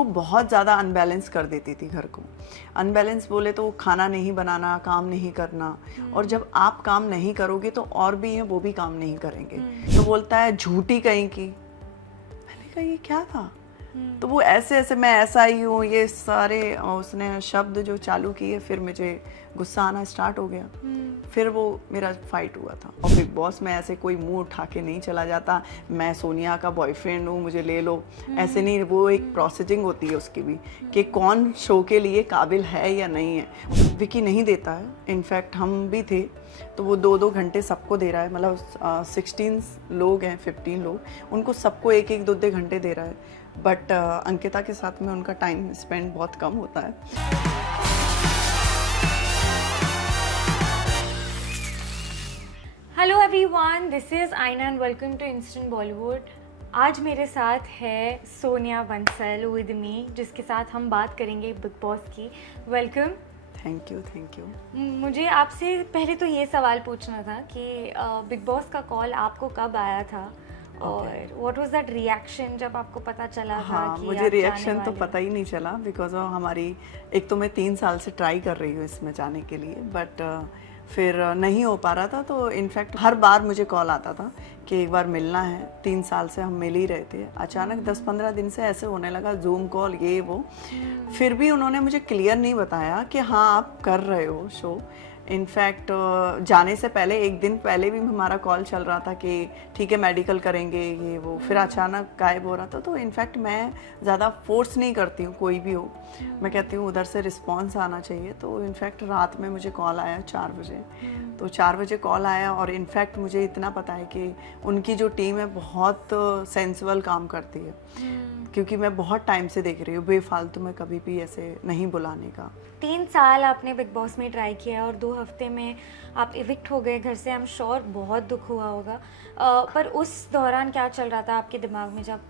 वो बहुत ज़्यादा अनबैलेंस कर देती थी घर को। अनबैलेंस बोले तो खाना नहीं बनाना, काम नहीं करना, और जब आप काम नहीं करोगे तो और भी हैं वो भी काम नहीं करेंगे। तो बोलता है झूठी कहीं की। मैंने कहा ये क्या था? तो वो ऐसे ऐसे मैं ऐसा ही हूँ, ये सारे उसने शब्द जो चालू किए, फिर मुझे गुस्सा आना स्टार्ट हो गया। फिर वो मेरा फाइट हुआ था। और बिग बॉस में ऐसे कोई मुंह उठा के नहीं चला जाता, मैं सोनिया का बॉयफ्रेंड हूँ मुझे ले लो, ऐसे नहीं। वो एक प्रोसेसिंग होती है उसकी भी कि कौन शो के लिए काबिल है या नहीं है। विकी नहीं देता है, इनफैक्ट हम भी थे तो वो 2-2 घंटे सबको दे रहा है, मतलब 16 लोग हैं, 15 लोग, उनको सबको 1-1 2-2 घंटे दे रहा है। बट अंकिता के साथ में उनका टाइम स्पेंड बहुत कम होता है। Hello everyone, this is Aaina and welcome to Instant Bollywood. आज मेरे साथ है सोनिया बंसल विद मी, जिसके साथ हम बात करेंगे बिग बॉस की। वेलकम। Thank you. मुझे आपसे पहले तो ये सवाल पूछना था कि बिग बॉस का कॉल आपको कब आया था और व्हाट वाज दैट रिएक्शन जब आपको पता चला था कि मुझे रिएक्शन तो पता ही नहीं चला, बिकॉज हमारी एक तो मैं 3 साल से ट्राई कर रही हूँ इसमें जाने के लिए, बट फिर नहीं हो पा रहा था। तो इनफैक्ट हर बार मुझे कॉल आता था कि एक बार मिलना है। 3 साल से हम मिल ही रहे थे, अचानक 10-15 दिन से ऐसे होने लगा, जूम कॉल ये वो। फिर भी उन्होंने मुझे क्लियर नहीं बताया कि हाँ आप कर रहे हो शो। इनफैक्ट जाने से पहले 1 दिन पहले भी हमारा कॉल चल रहा था कि ठीक है मेडिकल करेंगे ये वो, फिर अचानक गायब हो रहा था। तो इनफैक्ट मैं ज़्यादा फोर्स नहीं करती हूँ कोई भी हो, मैं कहती हूँ उधर से रिस्पांस आना चाहिए। तो इनफैक्ट रात में मुझे कॉल आया 4 बजे, तो 4 बजे कॉल आया। और इनफैक्ट मुझे इतना पता है कि उनकी जो टीम है बहुत सेंसिबल काम करती है, क्योंकि मैं बहुत टाइम से देख रही हूँ बेफालतू में कभी भी ऐसे नहीं बुलाने का। 3 साल आपने बिग बॉस में ट्राई किया और 2 हफ्ते में आप इविक्ट हो गए घर से। आई एम श्योर बहुत दुख हुआ होगा, पर उस दौरान क्या चल रहा था आपके दिमाग में जब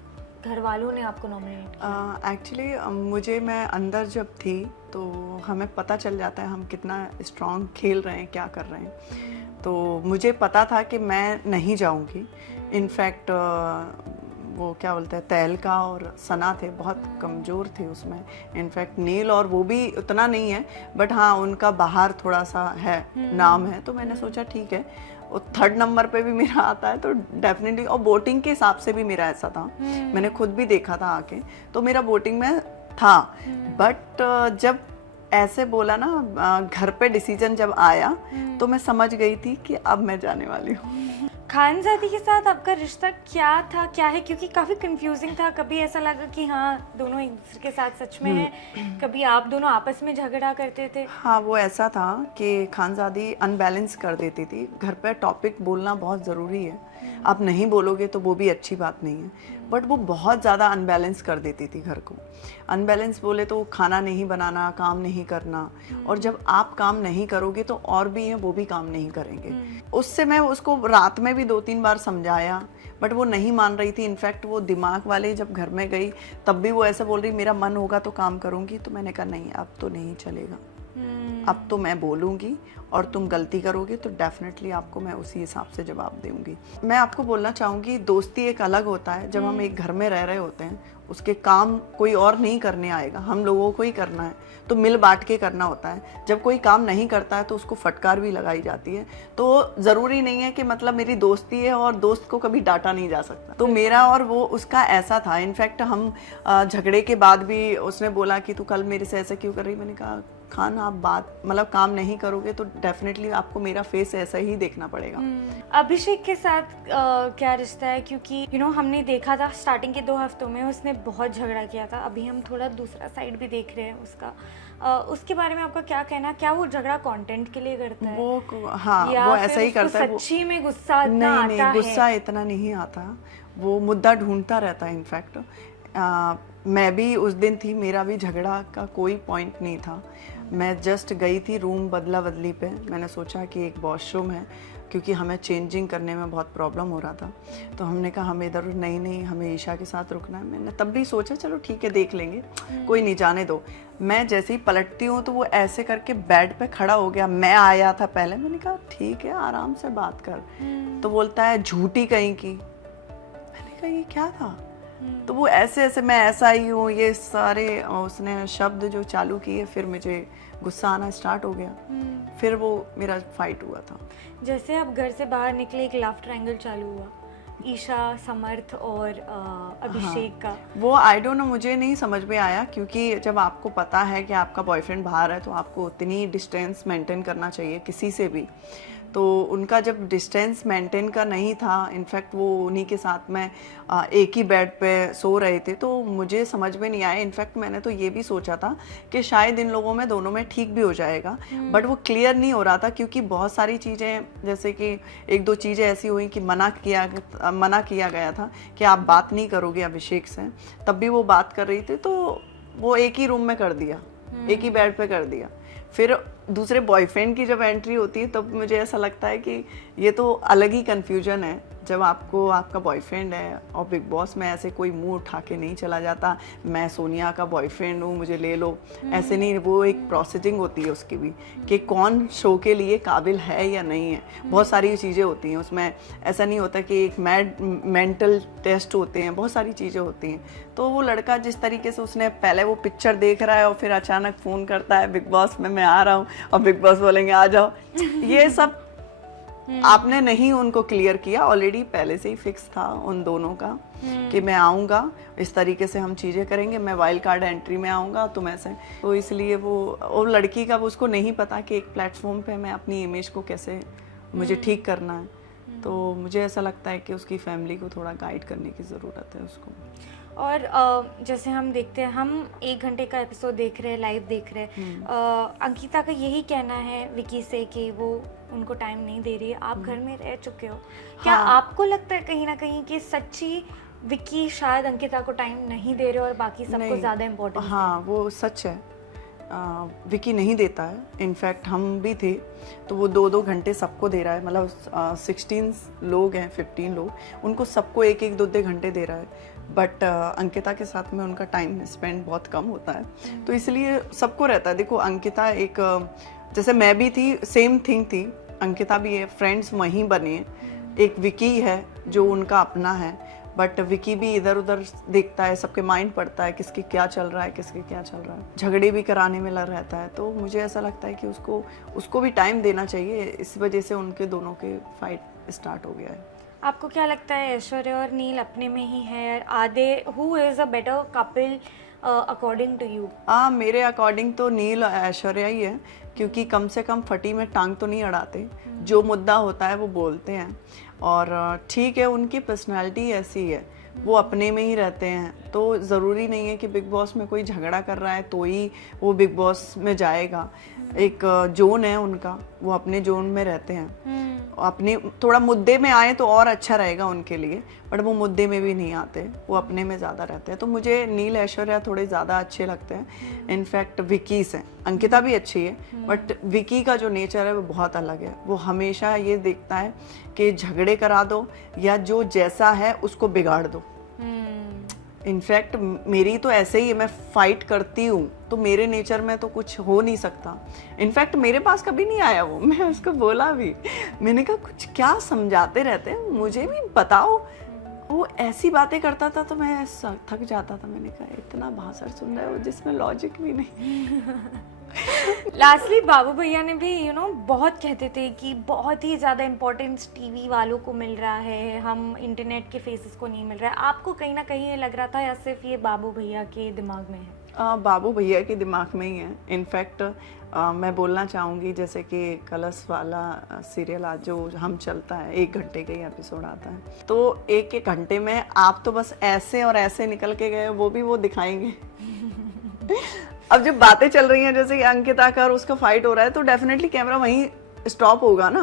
घर वालों ने आपको नॉमिनेट किया? एक्चुअली मैं अंदर जब थी तो हमें पता चल जाता है हम कितना स्ट्रॉन्ग खेल रहे हैं, क्या कर रहे हैं। तो मुझे पता था कि मैं नहीं जाऊंगी। इनफैक्ट वो क्या बोलते हैं, तहलका और सना थे, बहुत कमज़ोर थे उसमें। इनफैक्ट नील और वो भी उतना नहीं है, बट हाँ उनका बाहर थोड़ा सा है नाम है। तो मैंने सोचा ठीक है, और 3rd नंबर पे भी मेरा आता है तो डेफिनेटली। और वोटिंग के हिसाब से भी मेरा ऐसा था, मैंने खुद भी देखा था आके, तो मेरा वोटिंग में था। बट जब ऐसे बोला ना, घर पे डिसीजन जब आया तो मैं समझ गई थी कि अब मैं जाने वाली हूँ। खानजादी के साथ आपका रिश्ता क्या था, क्या है? क्योंकि काफ़ी कंफ्यूजिंग था। कभी ऐसा लगा कि हाँ दोनों एक दूसरे के साथ सच में हैं, कभी आप दोनों आपस में झगड़ा करते थे। हाँ वो ऐसा था कि खानजादी अनबैलेंस कर देती थी। घर पे टॉपिक बोलना बहुत ज़रूरी है, आप नहीं बोलोगे तो वो भी अच्छी बात नहीं है, बट वो बहुत ज़्यादा अनबैलेंस कर देती थी घर को। अनबैलेंस बोले तो खाना नहीं बनाना, काम नहीं करना, और जब आप काम नहीं करोगे तो और भी हैं वो भी काम नहीं करेंगे। उससे मैं उसको रात में भी 2-3 बार समझाया, बट वो नहीं मान रही थी। इनफैक्ट वो दिमाग वाले जब घर में गई तब भी वो ऐसा बोल रही मेरा मन होगा तो काम करूँगी। तो मैंने कहा नहीं अब तो नहीं चलेगा, अब तो मैं बोलूँगी और तुम गलती करोगे तो डेफिनेटली आपको मैं उसी हिसाब से जवाब दूंगी। मैं आपको बोलना चाहूँगी दोस्ती एक अलग होता है। जब हम एक घर में रह रहे होते हैं, उसके काम कोई और नहीं करने आएगा, हम लोगों को ही करना है, तो मिल बांट के करना होता है। जब कोई काम नहीं करता है तो उसको फटकार भी लगाई जाती है। तो ज़रूरी नहीं है कि मतलब मेरी दोस्ती है और दोस्त को कभी डांटा नहीं जा सकता। तो मेरा और वो उसका ऐसा था। इनफैक्ट हम झगड़े के बाद भी उसने बोला कि तू कल मेरे से ऐसे क्यों कर रही। मैंने कहा खान आप बात मतलब काम नहीं करोगे तो डेफिनेटली आपको मेरा फेस ऐसा ही देखना पड़ेगा। अभिषेक के साथ क्या रिश्ता है? क्योंकि हमने देखा था स्टार्टिंग के 2 हफ्तों में उसने बहुत झगड़ा किया था। अभी हम थोड़ा दूसरा साइड भी देख रहे हैं उसका। उसके बारे में आपका क्या कहना? क्या वो झगड़ा कंटेंट के लिए करता है? वो ऐसा ही करता है। सच्ची में गुस्सा नहीं, गुस्सा इतना नहीं आता, वो मुद्दा ढूंढता रहता है। इनफैक्ट मैं भी उस दिन थी, मेरा भी झगड़ा का कोई पॉइंट नहीं था। मैं जस्ट गई थी रूम बदला बदली पे। मैंने सोचा कि एक वॉशरूम है, क्योंकि हमें चेंजिंग करने में बहुत प्रॉब्लम हो रहा था। तो हमने कहा हम इधर नहीं हमें ईशा के साथ रुकना है। मैंने तब भी सोचा चलो ठीक है देख लेंगे, कोई नहीं जाने दो। मैं जैसे ही पलटती हूँ तो वो ऐसे करके बेड पे खड़ा हो गया। मैं आया था पहले, मैंने कहा ठीक है आराम से बात कर। तो बोलता है झूठी कहीं की। मैंने कहा ये क्या था? तो वो ऐसे ऐसे मैं ऐसा ही हूँ, ये सारे उसने शब्द जो चालू किए, फिर मुझे गुस्सा आना स्टार्ट हो गया। फिर वो मेरा फाइट हुआ था। जैसे आप घर से बाहर निकले एक लव ट्रायंगल चालू हुआ, ईशा, समर्थ और अभिषेक का। वो आई डोंट नो, मुझे नहीं समझ में आया, क्योंकि जब आपको पता है कि आपका बॉयफ्रेंड बाहर है तो आपको उतनी डिस्टेंस मेंटेन करना चाहिए किसी से भी। तो उनका जब डिस्टेंस मेंटेन का नहीं था, इनफैक्ट वो उन्हीं के साथ में एक ही बेड पे सो रहे थे, तो मुझे समझ में नहीं आया। इनफैक्ट मैंने तो ये भी सोचा था कि शायद इन लोगों में दोनों में ठीक भी हो जाएगा, बट वो क्लियर नहीं हो रहा था, क्योंकि बहुत सारी चीज़ें, जैसे कि एक दो चीज़ें ऐसी हुई कि मना किया गया था कि आप बात नहीं करोगे अभिषेक से, तब भी वो बात कर रही थी, तो वो एक ही रूम में कर दिया, एक ही बेड पे कर दिया। फिर दूसरे बॉयफ्रेंड की जब एंट्री होती है तब मुझे ऐसा लगता है कि ये तो अलग ही कन्फ्यूजन है। जब आपको आपका बॉयफ्रेंड है और बिग बॉस में ऐसे कोई मुंह उठा के नहीं चला जाता, मैं सोनिया का बॉयफ्रेंड हूँ मुझे ले लो, ऐसे नहीं। वो एक प्रोसेसिंग होती है उसकी भी, कि कौन शो के लिए काबिल है या नहीं है। बहुत सारी चीज़ें होती हैं उसमें, ऐसा नहीं होता कि एक मेंटल टेस्ट होते हैं, बहुत सारी चीज़ें होती हैं। तो वो लड़का जिस तरीके से उसने पहले वो पिक्चर देख रहा है और फिर अचानक फ़ोन करता है बिग बॉस में मैं आ रहा हूँ, और बिग बॉस बोलेंगे आ जाओ, ये सब आपने नहीं उनको क्लियर किया। ऑलरेडी पहले से ही फिक्स था उन दोनों का कि मैं आऊँगा, इस तरीके से हम चीज़ें करेंगे, मैं वाइल्ड कार्ड एंट्री में आऊँगा, तुम ऐसे। तो इसलिए वो लड़की का उसको नहीं पता कि एक प्लेटफॉर्म पे मैं अपनी इमेज को कैसे मुझे ठीक करना है। तो मुझे ऐसा लगता है कि उसकी फैमिली को थोड़ा गाइड करने की ज़रूरत है उसको। और जैसे हम देखते हैं, हम 1 घंटे का एपिसोड देख रहे हैं, लाइव देख रहे हैं, अंकिता का यही कहना है विकी से कि वो उनको टाइम नहीं दे रही है। आप घर में रह चुके हो, क्या आपको लगता है कहीं ना कहीं कि सच्ची विकी शायद अंकिता को टाइम नहीं दे रहे और बाकी सबको ज़्यादा इम्पोर्टेंस? हाँ, वो सच है, विकी नहीं देता है। इनफैक्ट हम भी थे तो वो 2-2 घंटे सबको दे रहा है, मतलब 16 लोग हैं, 15 लोग, उनको सबको 1-1, 2-2 घंटे दे रहा है। बट अंकिता के साथ में उनका टाइम स्पेंड बहुत कम होता है, तो इसलिए सबको रहता है। देखो अंकिता एक, जैसे मैं भी थी, सेम थिंग थी, अंकिता भी है, फ्रेंड्स वहीं बने। एक विकी है जो उनका अपना है, बट विकी भी इधर उधर देखता है, सबके माइंड पड़ता है किसकी क्या चल रहा है, किसके क्या चल रहा है, झगड़े भी कराने में लग रहता है। तो मुझे ऐसा लगता है कि उसको भी टाइम देना चाहिए, इस वजह से उनके दोनों के फाइट स्टार्ट हो गया है। आपको क्या लगता है ऐश्वर्या और नील अपने में ही है? आधे who is a better couple according to you? मेरे अकॉर्डिंग तो नील ऐश्वर्या ही है, क्योंकि कम से कम फटी में टांग तो नहीं अड़ाते, जो मुद्दा होता है वो बोलते हैं। और ठीक है, उनकी पर्सनालिटी ऐसी है, वो अपने में ही रहते हैं, तो ज़रूरी नहीं है कि बिग बॉस में कोई झगड़ा कर रहा है तो ही वो बिग बॉस में जाएगा। एक जोन है उनका, वो अपने जोन में रहते हैं। अपने थोड़ा मुद्दे में आए तो और अच्छा रहेगा उनके लिए, बट वो मुद्दे में भी नहीं आते, वो अपने में ज़्यादा रहते हैं। तो मुझे नील ऐश्वर्या थोड़े ज़्यादा अच्छे लगते हैं। इनफैक्ट विकी से, अंकिता भी अच्छी है, बट विकी का जो नेचर है वो बहुत अलग है। वो हमेशा ये देखता है कि झगड़े करा दो या जो जैसा है उसको बिगाड़ दो। इनफैक्ट मेरी तो ऐसे ही है, मैं फाइट करती हूँ, तो मेरे नेचर में तो कुछ हो नहीं सकता। इनफैक्ट मेरे पास कभी नहीं आया वो, मैं उसको बोला भी, मैंने कहा कुछ क्या समझाते रहते हैं, मुझे भी बताओ। वो ऐसी बातें करता था तो मैं थक जाता था। मैंने कहा इतना भाषण सुन रहा है वो जिसमें लॉजिक भी नहीं। लास्टली बाबू भैया ने भी बहुत कहते थे कि बहुत ही ज़्यादा इम्पोर्टेंस टीवी वालों को मिल रहा है, हम इंटरनेट के फेसेस को नहीं मिल रहा है। आपको कहीं ना कहीं ये लग रहा था या सिर्फ ये बाबू भैया के दिमाग में है? बाबू भैया के दिमाग में ही है। इनफैक्ट मैं बोलना चाहूँगी, जैसे कि कलश वाला सीरियल आज जो हम चलता है, 1 घंटे का ही एपिसोड आता है, तो 1-1 घंटे में आप तो बस ऐसे और ऐसे निकल के गए, वो भी वो दिखाएंगे। अब जब बातें चल रही हैं, जैसे कि अंकिता का और उसका फाइट हो रहा है, तो डेफिनेटली कैमरा वहीं स्टॉप होगा ना।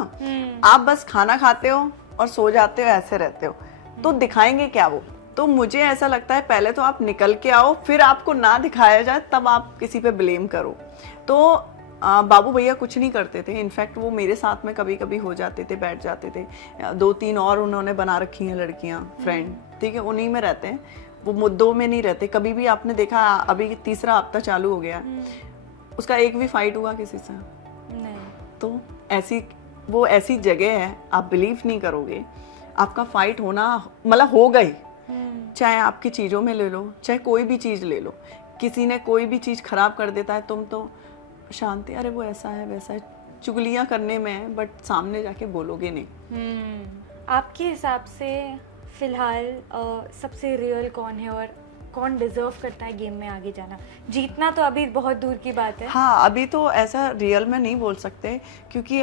आप बस खाना खाते हो और सो जाते हो, ऐसे रहते हो, तो दिखाएंगे क्या वो? तो मुझे ऐसा लगता है पहले तो आप निकल के आओ, फिर आपको ना दिखाया जाए तब आप किसी पे ब्लेम करो। तो बाबू भैया कुछ नहीं करते थे। इनफैक्ट वो मेरे साथ में कभी कभी हो जाते थे, बैठ जाते थे। 2-3 और उन्होंने बना रखी हैं लड़कियां, फ्रेंड, ठीक है, उन्हीं में रहते हैं, वो मुद्दों में नहीं रहते। कभी भी आपने देखा, अभी 3रा हफ्ता चालू हो गया, उसका एक भी फाइट हुआ किसी से नहीं। तो वो ऐसी जगह है, आप बिलीव नहीं करोगे, आपका फाइट होना मतलब हो गई, चाहे आपकी चीज़ों में ले लो, चाहे कोई भी चीज़ ले लो, किसी ने कोई भी चीज़ खराब कर देता है, तुम तो शांति, अरे वो ऐसा है वैसा है, चुगलियाँ करने में है, बट सामने जाके बोलोगे नहीं। आपके हिसाब से फिलहाल सबसे रियल कौन है और कौन डिजर्व करता है गेम में आगे जाना? जीतना तो अभी बहुत दूर की बात है। हाँ, अभी तो ऐसा रियल में नहीं बोल सकते, क्योंकि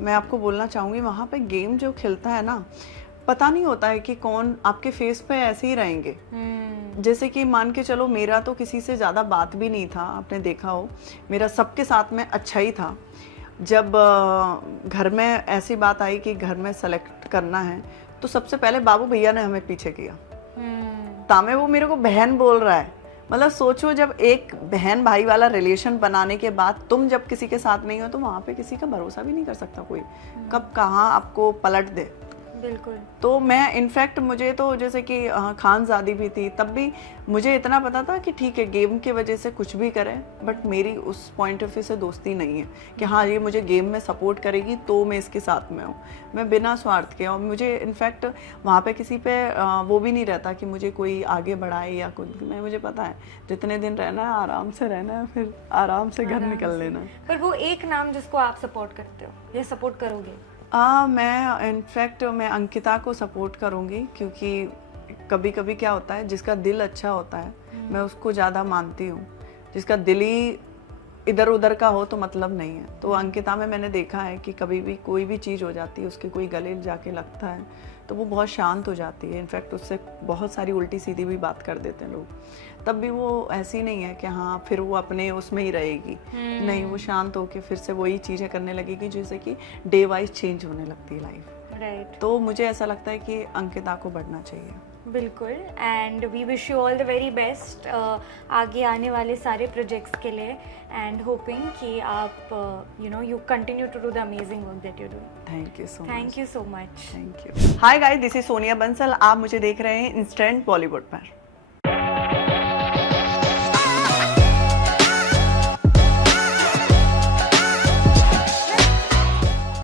मैं आपको बोलना चाहूँगी वहाँ पे गेम जो खेलता है ना, पता नहीं होता है कि कौन आपके फेस पे ऐसे ही रहेंगे। जैसे कि मान के चलो, मेरा तो किसी से ज़्यादा बात भी नहीं था, आपने देखा हो, मेरा सबके साथ में अच्छा ही था। जब घर में ऐसी बात आई कि घर में सेलेक्ट करना है, तो सबसे पहले बाबू भैया ने हमें पीछे किया। तामे वो मेरे को बहन बोल रहा है, मतलब सोचो, जब एक बहन भाई वाला रिलेशन बनाने के बाद तुम जब किसी के साथ नहीं हो, तो वहाँ पे किसी का भरोसा भी नहीं कर सकता कोई, कब कहाँ आपको पलट दे। बिल्कुल। तो मैं इनफैक्ट, मुझे तो जैसे कि खानजादी भी थी, तब भी मुझे इतना पता था कि ठीक है, गेम की वजह से कुछ भी करें, बट मेरी उस पॉइंट ऑफ व्यू से दोस्ती नहीं है कि हाँ ये मुझे गेम में सपोर्ट करेगी तो मैं इसके साथ में हूँ। मैं बिना स्वार्थ के, और मुझे इनफैक्ट वहाँ पे किसी पे वो भी नहीं रहता कि मुझे कोई आगे बढ़ाए या कुछ। मुझे पता है जितने दिन रहना है आराम से रहना है, फिर आराम से घर निकल लेना है। पर वो एक नाम जिसको आप सपोर्ट करते हो या सपोर्ट करोगे? मैं इनफैक्ट मैं अंकिता को सपोर्ट करूँगी, क्योंकि कभी कभी क्या होता है, जिसका दिल अच्छा होता है मैं उसको ज़्यादा मानती हूँ, जिसका दिल ही इधर उधर का हो तो मतलब नहीं है। तो अंकिता में मैंने देखा है कि कभी भी कोई भी चीज़ हो जाती है, उसके कोई गले जाके लगता है तो वो बहुत शांत हो जाती है। इनफैक्ट उससे बहुत सारी उल्टी सीधी भी बात कर देते हैं लोग, तब भी वो ऐसी नहीं है कि हाँ फिर वो अपने उसमें ही रहेगी। नहीं, वो शांत होके फिर से वही चीज़ें करने लगेगी, जैसे कि डे वाइज चेंज होने लगती है लाइफ। राइट। तो मुझे ऐसा लगता है कि अंकिता को बढ़ना चाहिए। बिल्कुल। And we wish you all the very best आगे आने वाले सारे प्रोजेक्ट्स के लिए, एंड होपिंग कि आप you continue to do the amazing work that you do. Thank you so much. Thank you so much. Thank you. Hi guys, this is Sonia Bansal. आप मुझे देख रहे हैं इंस्टेंट बॉलीवुड पर।